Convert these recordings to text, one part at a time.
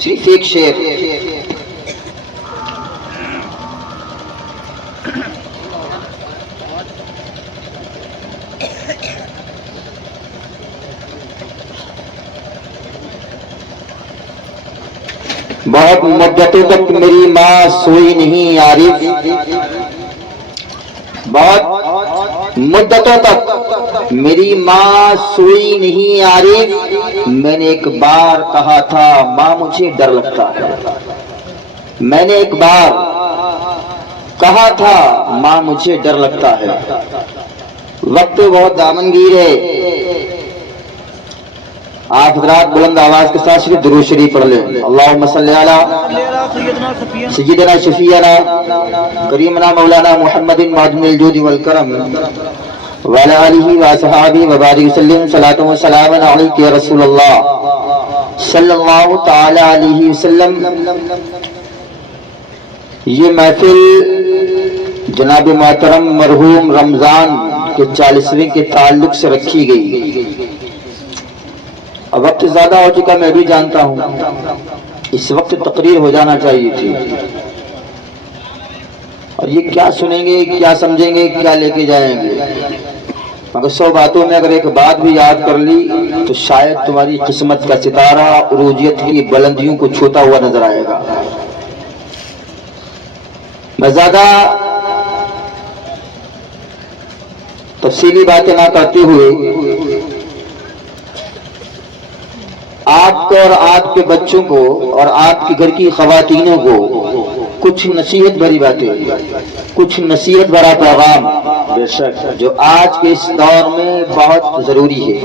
صرف ایک شعر بہت مدتوں تک میری ماں سوئی نہیں عارف، بہت مدتوں تک میری ماں سوئی نہیں عارف، میں نے ایک بار کہا تھا ماں مجھے ڈر لگتا ہے، میں نے ایک بار کہا تھا ماں مجھے ڈر لگتا ہے۔ وقت بہت دامنگیر ہے، آپ حضرات بلند آواز کے ساتھ صرف درود شریف پڑھ لیں۔ اللہم صلی علی سیدنا شفیعنا کریمنا مولانا محمد معدن الجود والکرم وعلی آلہ وصحابہ وبارک وسلم، صلاۃ و سلام علیک یا رسول اللہ صلی اللہ تعالی علیہ وسلم۔ یہ محفل جناب محترم مرحوم رمضان کے 40ویں کے تعلق سے رکھی گئی۔ اب وقت زیادہ ہو چکا میں بھی جانتا ہوں، اس وقت تقریر ہو جانا چاہیے تھی، اور یہ کیا سنیں گے، کیا سمجھیں گے، کیا لے کے جائیں گے، مگر 100 باتوں میں اگر ایک بات بھی یاد کر لی تو شاید تمہاری قسمت کا ستارہ عروجیت کی بلندیوں کو چھوتا ہوا نظر آئے گا۔ میں زیادہ تفصیلی باتیں نہ کرتے ہوئے آپ کو اور آپ کے بچوں کو اور آپ کے گھر کی خواتینوں کو کچھ نصیحت بھری باتیں، کچھ نصیحت بھرا پیغام بے شک جو آج کے اس دور میں بہت ضروری ہے،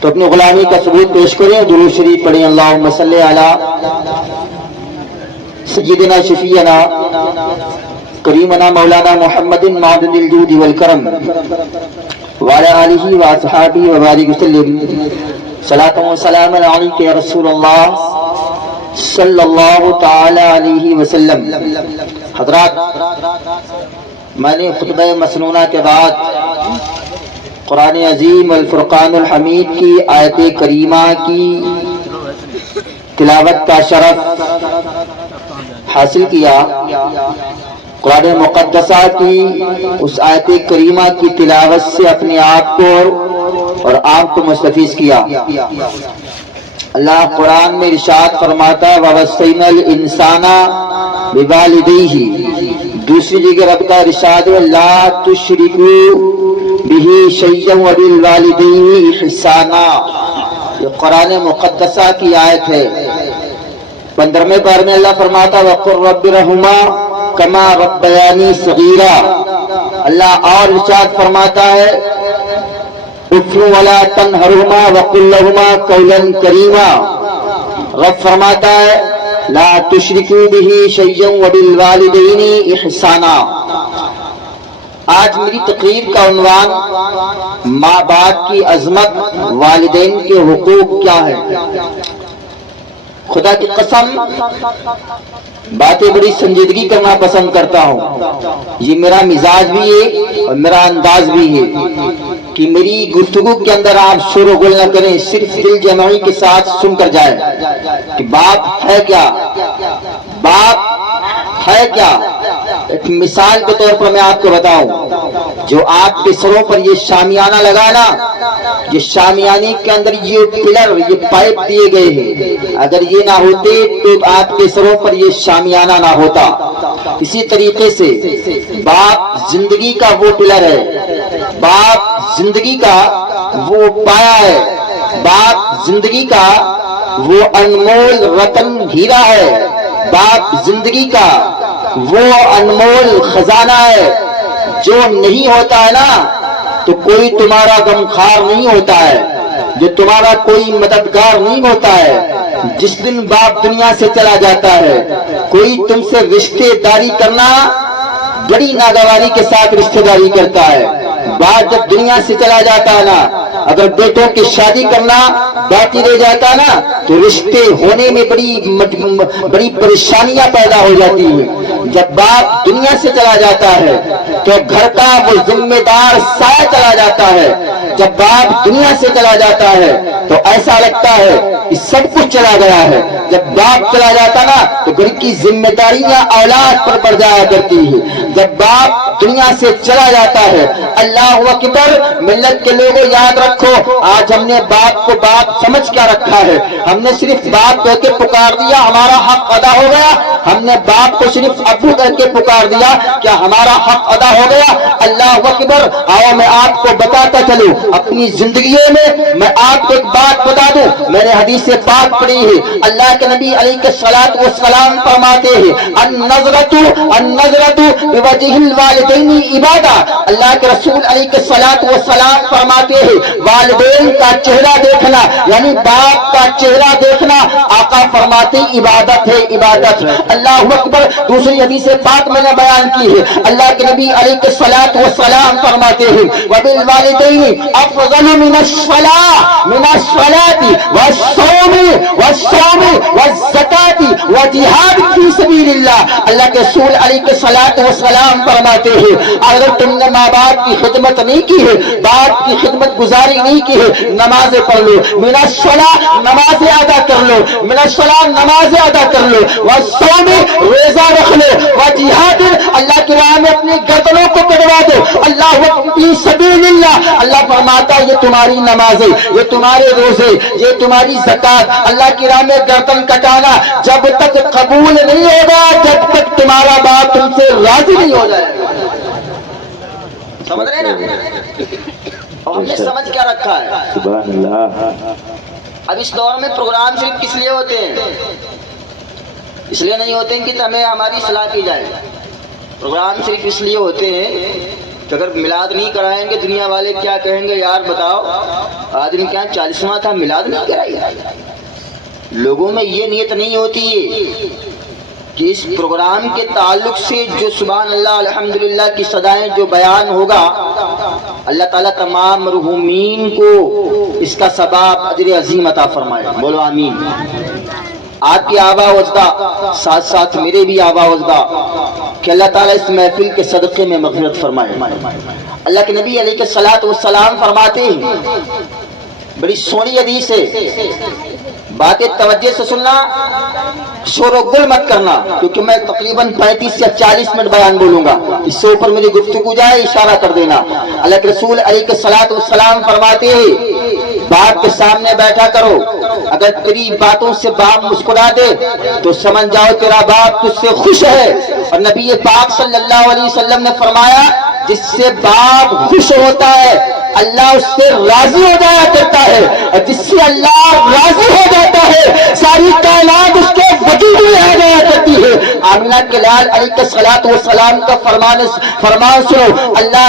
تو اپنی غلامی کا ثبوت پیش کریں، درود شریف پڑھیں۔ اللہم صلی علی سیدنا شفیعنا کریمنا مولانا محمد معدن الجود والکرم وعلی آلہ وصحابہ وبارک وسلم، صلاۃ و سلام علیک یا رسول اللہ صلی اللہ تعالی علیہ وسلم۔ حضرات، میں نے خطبہ مسنونہ کے بعد قرآن عظیم الفرقان الحمید کی آیت کریمہ کی تلاوت کا شرف حاصل کیا۔ قرآن مقدسہ کی اس آیت کریمہ کی تلاوت سے اپنے آپ کو اور آپ کو مستفیض کیا۔ اللہ قرآن میں ارشاد فرماتا ہے وَوَصَّيْنَا الْإِنسَانَ بِوَالِدَيْهِ، دوسری جگہ رب کا ارشاد ہے لَا تُشْرِكُوا بِهِ شَيْئًا وَبِالْوَالِدَيْنِ إِحْسَانًا، یہ قرآن مقدسہ کی آیت ہے۔ 15ویں پارے میں اللہ فرماتا ہے وَقُلْ رَبِّ ارْحَمْهُمَا کما ربیانی صغیرا، اللہ اور ارشاد فرماتا ہے اُفْرُ وَلَا تَنْهَرْهُمَا وَقُلْ لَهُمَا قَوْلًا كَرِيمًا، رب فرماتا ہے لا تشرکوا بِهِ شَيْئًا وَبِالْوَالِدَيْنِ إِحْسَانًا۔ آج میری تقریر کا عنوان ماں باپ کی عظمت، والدین کے حقوق کیا ہے۔ خدا کی قسم باتیں بڑی سنجیدگی کرنا پسند کرتا ہوں، یہ میرا مزاج بھی ہے اور میرا انداز بھی ہے کہ میری گفتگو کے اندر آپ شور و غل نہ کریں، صرف دل جمعی کے ساتھ سن کر جائیں کہ باپ ہے کیا، باپ ہے کیا۔ ایک مثال کے طور پر میں آپ کو بتاؤں، جو آپ کے سروں پر یہ شامیانہ لگا نا، یہ شامیانے کے اندر یہ پلر، یہ پائپ دیے گئے ہیں، اگر یہ نہ ہوتے تو آپ کے سروں پر یہ شامیانہ نہ ہوتا۔ اسی طریقے سے باپ زندگی کا وہ پلر ہے، باپ زندگی کا وہ پایا ہے، باپ زندگی کا وہ انمول رتن ہیرا ہے، باپ زندگی کا وہ انمول خزانہ ہے۔ جو نہیں ہوتا ہے نا تو کوئی تمہارا غمخوار نہیں ہوتا ہے، جو تمہارا کوئی مددگار نہیں ہوتا ہے۔ جس دن باپ دنیا سے چلا جاتا ہے کوئی تم سے رشتے داری کرنا بڑی ناگواری کے ساتھ رشتے داری کرتا ہے۔ باپ جب دنیا سے چلا جاتا ہے نا، اگر بیٹوں کی شادی کرنا باقی رہ جاتا ہے نا تو رشتے ہونے میں بڑی پریشانیاں پیدا ہو جاتی ہیں۔ جب باپ دنیا سے چلا جاتا ہے تو گھر کا وہ ذمہ دار سایہ چلا جاتا ہے، جب باپ دنیا سے چلا جاتا ہے تو ایسا لگتا ہے کہ سب کچھ چلا گیا ہے. جب باپ چلا جاتا نا تو گھر کی ذمہ داریاں اولاد پر پڑ جایا کرتی ہے. جب باپ دنیا سے چلا جاتا ہے, اللہ اکبر, ملت کے لوگوں یاد رکھو, آج ہم نے باپ کو باپ سمجھ کیا رکھا ہے. ہم نے صرف باپ کہہ کے پکار دیا, ہمارا حق ادا ہو گیا. ہم نے باپ کو صرف ابو کہہ کے پکار دیا, کیا ہمارا حق ادا ہو گیا؟ اللہ اکبر. آؤ میں آپ کو بتاتا چلوں اپنی زندگی میں آپ کو ایک بات بتا دوں. میں نے حدیث پاک پڑھی ہے, اللہ کے نبی علیہ الصلوۃ والسلام فرماتے ہیں النظرۃ بوجہ الوالدین عبادہ. اللہ کے رسول علیہ الصلوۃ والسلام فرماتے ہیں والدین کا چہرہ دیکھنا یعنی باپ کا چہرہ دیکھنا, آقا فرماتے عبادت ہے, عبادت. اللہ اکبر. دوسری حدیث پاک میں نے بیان کی ہے, اللہ کے نبی علیہ الصلوۃ والسلام فرماتے ہیں وبالوالدین افضل من الصلاۃ والصوم والزکاۃ وجہاد فی سبیل اللہ. اللہ کے رسول علیہ الصلوۃ والسلام فرماتے ہیں اگر تم نے ماں باپ کی خدمت نہیں کی ہے, باپ کی خدمت گزاری نہیں کی ہے, نمازیں پڑھ لو, من الصلاۃ نمازیں ادا کر لو, من الصلاۃ نمازیں ادا کر لو, والصوم روزہ رکھ لو, وجہاد اللہ کی راہ میں اپنی گردنوں کو کٹوا دو. اللہ فی سبیل اللہ. اللہ فرماتا ہے یہ تمہاری نمازیں, یہ تمہارے روزے, یہ تمہاری زکات, اللہ کی راہ میں گردن کٹانا جب تک قبول نہیں ہوگا جب تک تمہارا باپ تم سے راضی نہیں ہو جائے. سمجھ رہے نا؟ اور ہم نے سمجھ کیا رکھا ہے. سبحان اللہ. اب اس دور میں پروگرام صرف کس لیے ہوتے ہیں؟ اس لیے نہیں ہوتے ہیں کہ ہمیں ہماری اصلاح کی جائے. پروگرام صرف اس لیے ہوتے ہیں کہ اگر میلاد نہیں کرائیں گے دنیا والے کیا کہیں گے, یار بتاؤ آدمی کیا 40واں تھا میلاد نہیں کرائی. لوگوں میں یہ نیت نہیں ہوتی ہے کہ اس پروگرام کے تعلق سے جو سبحان اللہ الحمدللہ کی صدائیں جو بیان ہوگا, اللہ تعالیٰ تمام مرحومین کو اس کا ثواب اجر عظیم عطا فرمائے. بولو آمین. آپ کی آبا و اجداد ساتھ ساتھ میرے بھی آبا و اجداد کہ اللہ تعالیٰ اس محفل کے صدقے میں مغفرت فرمائے. اللہ کے نبی علیہ الصلوۃ والسلام فرماتے ہیں, بڑی سونی حدیث ہے, باتیں توجہ سے سننا, شور و گل مت کرنا, کیونکہ میں تقریباً 35 یا 40 منٹ بیان بولوں گا. اس سے اوپر میری گفتگو جائے اشارہ کر دینا. اللہ کے رسول علیہ الصلوۃ والسلام فرماتے ہیں باپ کے سامنے بیٹھا کرو, اگر تیری باتوں سے باپ مسکرا دے تو سمجھ جاؤ تیرا باپ تجھ سے خوش ہے. اور نبی پاک صلی اللہ علیہ وسلم نے فرمایا جس سے باپ خوش ہوتا ہے اللہ اس سے راضی ہو جایا کرتا ہے, اور جس سے اللہ راضی ہو جاتا ہے ساری کائنات اس کے وجود میں آ جایا کرتی ہے. آمنہ کے لال علیہ الصلوۃ والسلام کا فرمان سنو. اللہ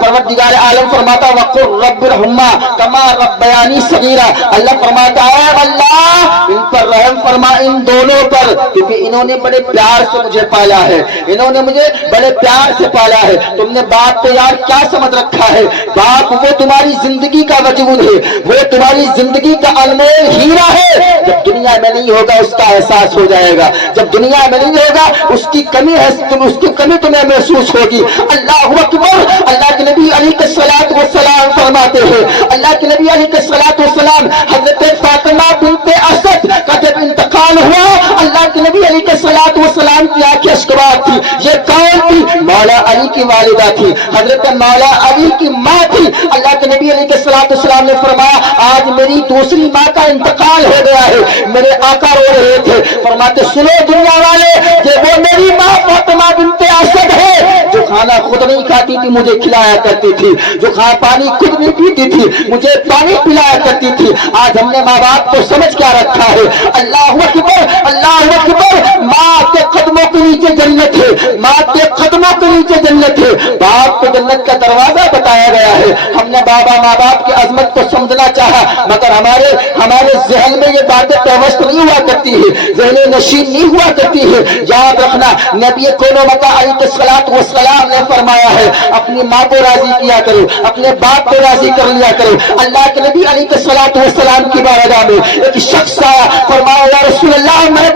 پروردگار عالم فرماتا وقل رب ارحمہما کما ربیانی صغیرا. اللہ فرماتا ہے اللہ ان پر رحم فرما, ان دونوں پر, کیونکہ انہوں نے بڑے پیار سے مجھے پالا ہے, انہوں نے مجھے بڑے پیار سے پالا ہے. تم نے باپ کو یار کیا سمجھ رکھا ہے؟ باپ وہ تمہاری زندگی کا وجود ہے, وہ تمہاری زندگی کا انمول ہیرا ہے. جب دنیا میں نہیں ہوگا اس کا احساس ہو جائے گا, جب دنیا میں نہیں ہوگا اس کی کمی ہے, اس کی کمی تمہیں محسوس ہوگی. اللہ اکبر. اللہ کے نبی علیہ الصلوۃ والسلام فرماتے ہیں, اللہ کے نبی علیہ الصلوۃ والسلام حضرت فاطمہ بنت اسد کا جب انتقال ہوا, اللہ کے نبی علیہ الصلوۃ والسلام کی آنکھیں اشکبار تھی. یہ کون تھی؟ مولا علی کی والدہ تھی, حضرت مولا علی کی ماں تھی. اللہ کے نبی علیہ الصلوۃ والسلام نے فرمایا آج میری دوسری ماں کا انتقال ہو گیا ہے. میرے آقا رو رہے تھے, فرماتے سنو دنیا والے کہ وہ میری ماں فاطمہ بنت اسد ہے جو کھانا خود نہیں کھاتی تھی مجھے کھلایا کرتی تھی, جو پانی خود نہیں پیتی تھی مجھے پانی پلایا کرتی تھی. آج ہم نے ماں باپ کو سمجھ کیا رکھا ہے. اللہ اکبر, اللہ اکبر. ماں کے قدموں کے نیچے جنت ہے, ماں کے قدموں کے نیچے جنت ہے. باپ کو جنت کا دروازہ بتایا گیا ہے. ہم نے بابا ماں باپ کی عظمت کو سمجھنا چاہا, مگر ہمارے ذہن میں یہ باتیں پیوست نہیں ہوا کرتی ہے, ذہن نشین نہیں ہوا کرتی ہے. یاد رکھنا نبی کونو مکہ علیہ الصلوۃ والسلام نے فرمایا ہے اپنی ماں کو راضی کیا کرو, اپنے باپ کو راضی کر لیا کرو. اللہ کے نبی علیہ الصلوۃ والسلام کی بارگاہ میں ایک شخص آیا, فرمایا یا رسول اللہ میں نے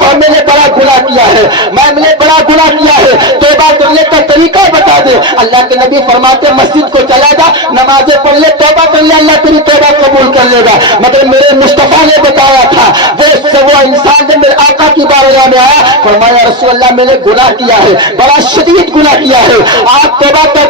بڑا گناہ کیا ہے, میں نے بڑا گناہ کیا ہے, توبہ کرنے کا طریقہ بتا کرا دے. اللہ کے نبی فرماتے مسجد کو چلا جا, نمازیں پڑھ لے, توبہ کر لے, اللہ تیری توبہ قبول کر لے گا. مگر میرے مصطفیٰ نے بتایا تھا, وہ انسان جب میرے آقا کی بارگاہ میں آیا, فرمایا رسول اللہ میں نے گناہ کیا ہے, بڑا شدید گناہ کیا ہے, آپ توبہ کا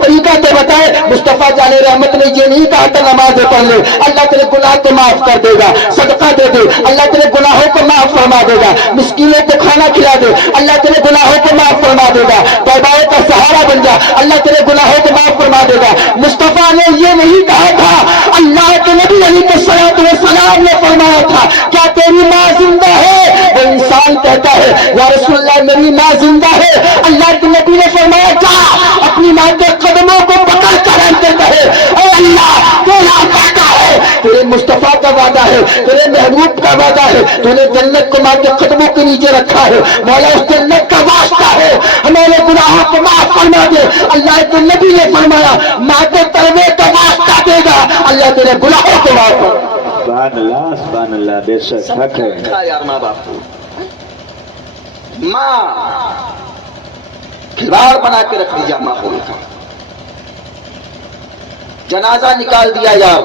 طریقہ تو بتائیں. مصطفیٰ جان رحمت نے یہ نہیں کہا کہ نماز پڑھ لے, اللہ تیرے گناہ کو معاف کر دے گا. صدقہ دے دے, اللہ تیرے گناہوں کو معاف فرما دے گا. مسکینوں کو کھانا کھلا دے, اللہ تیرے گناہوں کو معاف فرما دے گا. توبہ کا سہارا بن جا, اللہ تیرے گناہوں کو معاف فرما دے گا. مصطفیٰ نے یہ نہیں کہا تھا, اللہ کے نبی علیہ الصلوۃ والسلام نے فرمایا تھا کیا تیری ماں زندہ ہے؟ وہ انسان کہتا ہے یا رسول اللہ میری ماں زندہ ہے. اللہ کے نبی نے فرمایا جا اپنی ماں کے قدموں کو پکڑ کر اندر کہے اے اللہ تیرا وعدہ ہے, تیرے مصطفیٰ کا وعدہ ہے, تیرے محبوب کا وعدہ ہے, تو نے جنت کو ماں کے قدموں کے نیچے رکھا ہے. مولا اس جنت کا واسطہ ہے, ہمارے گناہوں کو معاف فرما دے. اللہ کے نبی نے فرمایا ماں کے تلوے کا واسطہ دے گا, اللہ تیرے گناہوں کو معاف فرما. سبحان اللہ, سبحان اللہ, بے شک حق ہے. یار ماں باپ کو ماں کھلواڑ بنا کے رکھ دیا, ماں کو جنازہ نکال دیا یار.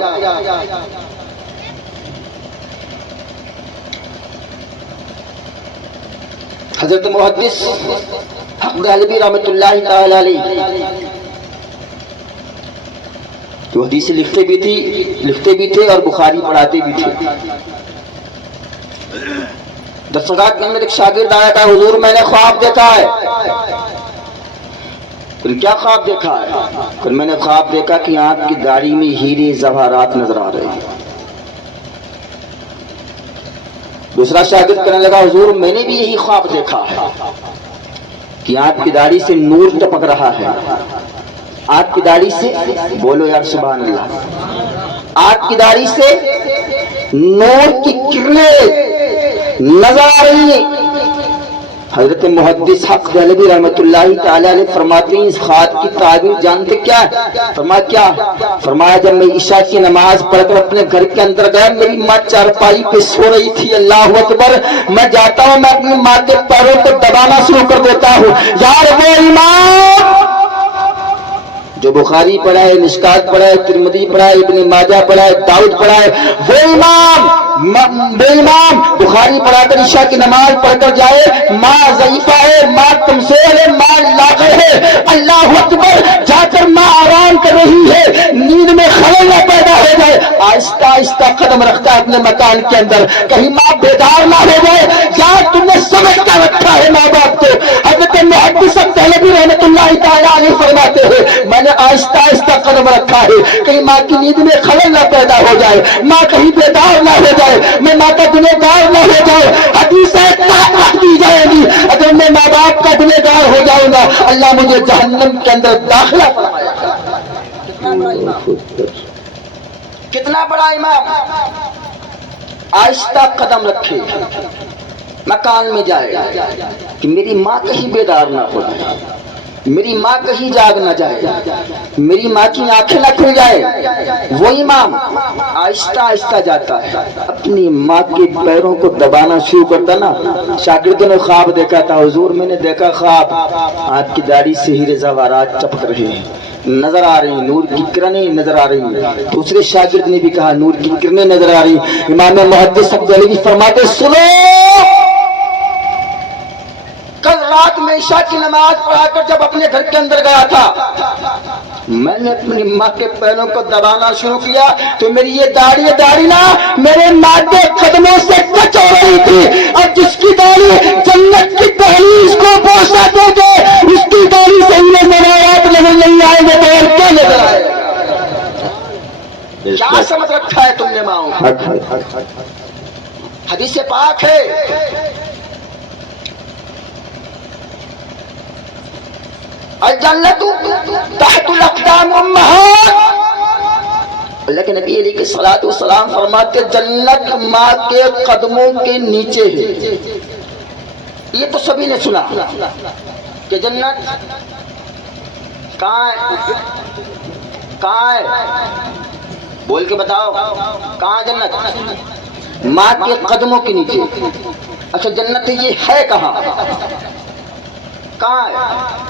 حضرت محدث حق دہلوی رحمۃ اللہ تعالی علیہ جو حدیثیں لکھتے بھی تھے اور بخاری پڑھاتے بھی تھے. دستگاہ کے اندر ایک شاگرد آیا تھا, حضور میں نے خواب دیکھا ہے. پھر کیا خواب دیکھا ہے؟ پھر میں نے خواب دیکھا کہ آپ کی داڑھی میں ہیرے زواہرات نظر آ رہے ہیں. دوسرا شاگرد کہنے لگا حضور میں نے بھی یہی خواب دیکھا ہے کہ آپ کی داڑھی سے نور ٹپک رہا ہے. آپ کی داڑھی سے, بولو یار سبحان اللہ, آپ کی داڑھی سے نور کی کرنیں نظر آ رہی ہیں. حضرت محدث حق دہلوی رحمۃ اللہ تعالی علیہ فرماتے ہیں اس خواب کی تعبیر جانتے کیا ہے؟ فرمایا کیا؟ فرمایا جب میں عشاء کی نماز پڑھ کر اپنے گھر کے اندر گیا, میری ماں چارپائی پہ سو رہی تھی. اللہ اکبر, میں جاتا ہوں, میں اپنی ماں کے پیروں کو دبانا شروع کر دیتا ہوں. یار وہ امام جو بخاری پڑھا ہے, مشکات پڑھا ہے, ترمذی پڑھا ہے, ابن ماجہ پڑھا ہے, داؤد پڑھا ہے, وہ امام بخاری پڑھا کر عشاء کی نماز پڑھ کر جائے, ماں ضعیفہ ہے, ماں کمزور ہے, ماں لاغر ہے. اللہ اکبر, جا کر ماں آرام کر رہی ہے, نیند میں خلل نہ پیدا ہو جائے, آہستہ آہستہ قدم رکھتا ہے اپنے مکان کے اندر, کہیں ماں بیدار نہ ہو جائے. یار تم نے سمجھ کر رکھا ہے ماں باپ کو. حضرت محدث دہلوی رحمۃ اللہ تعالی علیہ فرماتے ہیں میں نے آہستہ آہستہ قدم رکھا ہے, کہیں ماں کی نیند میں خلل نہ پیدا ہو جائے, ماں کہیں بیدار نہ ہو جائے, میں ماں کا گنہگار نہ ہو جائے. حدیثیں رکھ دی جائے گی, اگر میں ماں باپ کا گنہگار ہو جاؤں گا اللہ مجھے جہنم کے اندر داخلہ فرمائے گا. کتنا بڑا امام, آہستہ قدم رکھے, مکان میں جائے کہ میری ماں کہیں بیدار نہ ہو جائے, میری ماں کہیں جاگ نہ جائے, میری ماں کی آنکھیں نہ کھل جائے. وہ امام آہستہ آہستہ جاتا ہے, اپنی ماں کے پیروں کو دبانا شروع کرتا نا. شاگردوں نے خواب دیکھا تھا, حضور میں نے دیکھا خواب, آپ کی داڑھی سے ہیرے زواہرات چپک رہے ہیں, نظر آ رہی, نور کی کرنیں نظر آ رہی. دوسرے شاگرد نے بھی کہا نور کی کرنیں نظر آ رہی. امام محدث دہلوی فرماتے سنو, کل رات میں عشاء کی نماز پڑھا کر جب اپنے گھر کے اندر گیا تھا, میں نے اپنی ماں کے پیروں کو دبانا شروع کیا تو میری یہ داڑھی نا میرے ماں کے قدموں سے کچ ہو رہی تھی. اور جس کی داڑھی جنت کی دہلیز کو بوسہ دے گے, اس کی داڑھی سے ہی زواہرات نظر نہیں آئیں گے تو اور کیا نظر آئے گا؟ کیا سمجھ رکھا ہے تم نے ماؤں؟ حدیث پاک ہے, الجنت تحت الاقدام امہات. اللہ کے نبی علیہ الصلوۃ والسلام فرماتے جنت ماں کے قدموں کے نیچے ہے. یہ تو سبھی نے سنا کہ جنت کہاں ہے, کہاں ہے, بول کے بتاؤ کہاں جنت؟ ماں کے قدموں کے نیچے. اچھا جنت یہ ہے کہاں, کہاں ہے؟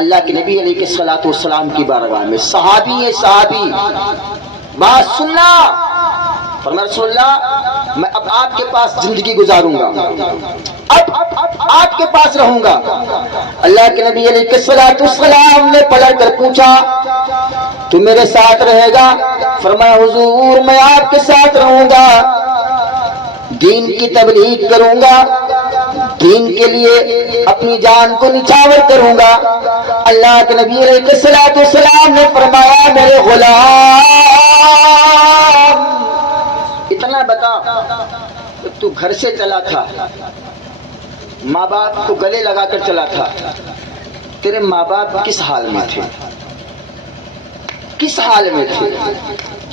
اللہ کے نبی علیہ الصلوۃ والسلام کی بارگاہ میں، صحابی ہے صحابی، بات سننا، فرمایا رسول اللہ میں اب آپ کے پاس زندگی گزاروں گا، اب آپ کے پاس رہوں گا۔ اللہ کے نبی علیہ الصلوۃ والسلام نے پلٹ کر پوچھا تو میرے ساتھ رہے گا؟ فرمایا حضور میں آپ کے ساتھ رہوں گا، دین کی تبلیغ کروں گا، دین کے لیے اپنی جان کو نچھاور کروں گا۔ اللہ کے نبی علیہ الصلوۃ والسلام نے فرمایا میرے غلام اتنا بتا، تو گھر سے چلا تھا، ماں باپ کو گلے لگا کر چلا تھا، تیرے ماں باپ کس حال میں تھے؟ کس حال میں تھے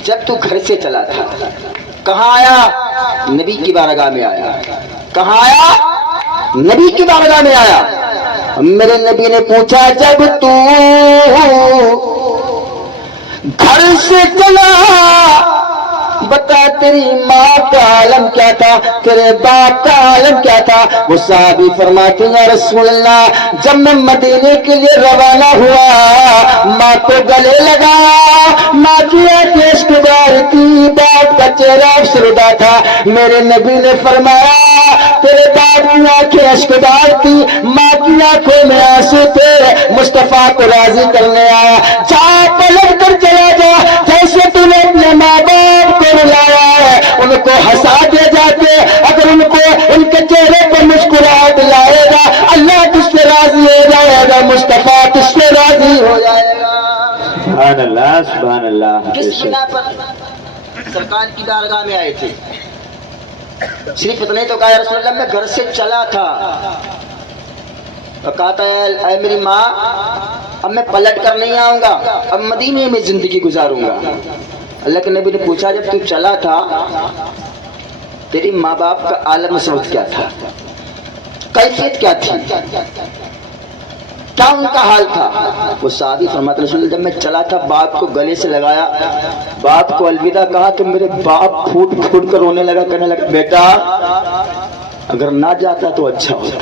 جب تو گھر سے چلا تھا؟ کہاں آیا؟ نبی کی بارگاہ میں آیا۔ کہاں آیا؟ نبی کی بارگاہ میں آیا۔ میرے نبی نے پوچھا جب تو گھر سے چلا بتا تیری ماں کا عالم کیا تھا، تیرے باپ کا عالم کیا تھا؟ وہ صحابی فرماتے ہیں یا رسول اللہ جب میں مدینے کے لیے روانہ ہوا ماں کو گلے لگا، ماں کی آنکھیں اشکبار تھی، باپ کا چہرہ افسردہ تھا۔ میرے نبی نے فرمایا تیرے باپ کی آنکھیں اشکبار تھی، ماں کی آنکھوں میں آنسو تھے، مصطفیٰ کو راضی کرنے آیا، جا پلٹ کر چلا جا، جیسے تو نے اپنے ماں باپ کو رلایا ہے ان کو ہنسا دے جاتے، اگر ان کو ان کے چہرے پر مسکراہٹ لائے گا اللہ تجھ سے راضی ہو جائے گا، مصطفیٰ تجھ سے راضی ہو جائے گا۔ سبحان اللہ سبحان اللہ۔ کس بنا پر سرکار کی بارگاہ میں آئے تھے؟ صرف اتنے تو کہا یا رسول اللہ میں گھر سے چلا تھا، اور کہا تھا اے میری ماں اب میں پلٹ کر نہیں آؤں گا، اب مدینے میں زندگی گزاروں گا۔ اللہ کے نبی نے پوچھا جب تو چلا تھا تیری ماں باپ کا عالم اس وقت کیا تھا، کیفیت کیا تھی، کیا ان کا حال تھا؟ وہ صحابی فرماتے رسول اللہ جب میں چلا تھا باپ کو گلے سے لگایا، باپ کو الوداع کہا تو میرے باپ پھوٹ پھوٹ کر رونے لگا، کہنے لگا بیٹا اگر نہ جاتا تو اچھا ہوتا،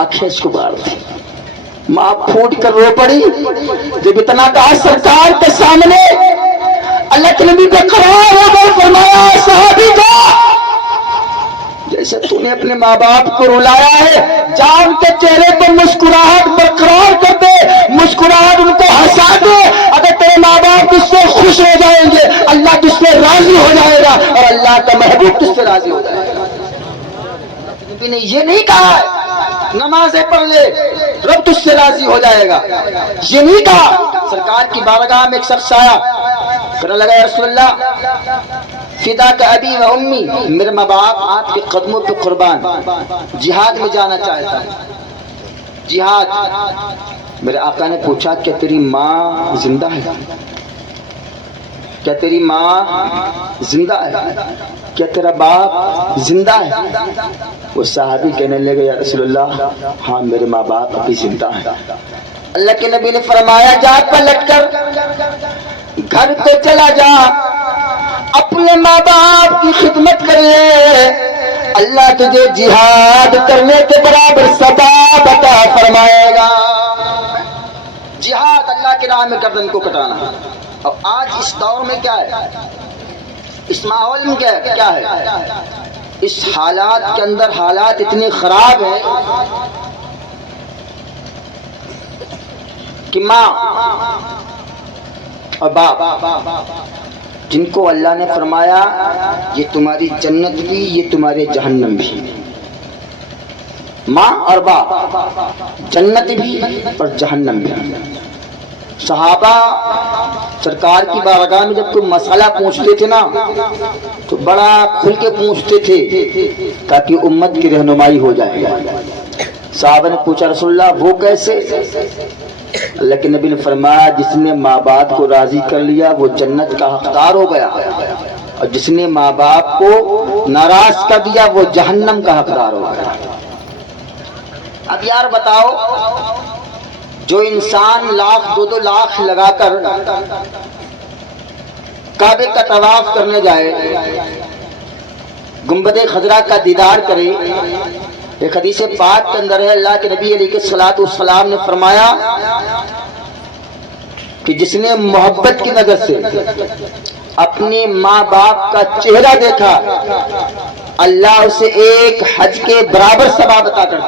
آنکھیں اس کو بار تھی، ماں پھوٹ کر رو پڑی۔ جب اتنا کہا سرکار کے سامنے اللہ کے نبی پہ قرار ہو کر فرمایا صحابی کا جیسے تو نے اپنے ماں باپ کو رلایا ہے جان کے چہرے پر مسکراہٹ برقرار کر دے، مسکراہٹ ان کو ہنسا دے، اگر تیرے ماں باپ تجھ سے خوش ہو جائیں گے اللہ تجھ سے راضی ہو جائے گا اور اللہ کا محبوب تجھ سے راضی ہو جائے گا۔ نبی نے یہ نہیں کہا نمازیں پڑھ لے رب تجھ سے راضی ہو جائے گا، یہ نہیں کہا۔ سرکار کی بارگاہ میں ایک شخص آیا، کہنے لگا یا رسول اللہ فدا کا ابی و امی، میرے ماں باپ آپ کے قدموں پہ قربان، جہاد میں جانا چاہتا ہے، جہاد۔ میرے آقا نے پوچھا کیا تیری ماں زندہ ہے؟ کیا تیری ماں زندہ ہے؟ کیا تیرا باپ زندہ ہے؟ وہ صحابی کہنے لگے یا رسول اللہ ہاں میرے ماں باپ ابھی زندہ ہیں۔ اللہ کے نبی نے فرمایا جا پلٹ کر گھر کو چلا جا، اپنے ماں باپ کی خدمت کر لے، اللہ تجھے جہاد کرنے کے برابر ثواب عطا فرمائے گا۔ جہاد اللہ کی راہ میں گردن کو کٹانا۔ اب آج اس دور میں کیا ہے، اس ماحول میں کیا ہے، اس حالات کے اندر حالات اتنے خراب ہیں کہ ماں اور باپ جن کو اللہ نے فرمایا یہ تمہاری جنت بھی یہ تمہارے جہنم بھی، ماں اور باپ جنت بھی اور جہنم بھی۔ صحابہ سرکار کی بارگاہ میں جب کوئی مسئلہ پوچھتے تھے نا تو بڑا کھل کے پوچھتے تھے تاکہ امت کی رہنمائی ہو جائے۔ صحابہ نے پوچھا رسول اللہ وہ کیسے؟ اللہ کے نبی نے فرمایا جس نے ماں باپ کو راضی کر لیا وہ جنت کا حقدار ہو گیا، اور جس نے ماں باپ کو ناراض کر دیا وہ جہنم کا حقدار ہو گیا۔ اب یار بتاؤ جو انسان لاکھ دو لاکھ لگا کر کعبے کا طواف کرنے جائے، گنبد خضرا کا دیدار کرے، ایک حدیث پاک کے اندر ہے اللہ کے نبی علیہ الصلوۃ والسلام نے فرمایا کہ جس نے محبت کی نظر سے اپنی ماں باپ کا چہرہ دیکھا اللہ اسے ایک حج کے برابر ثواب عطا کرتا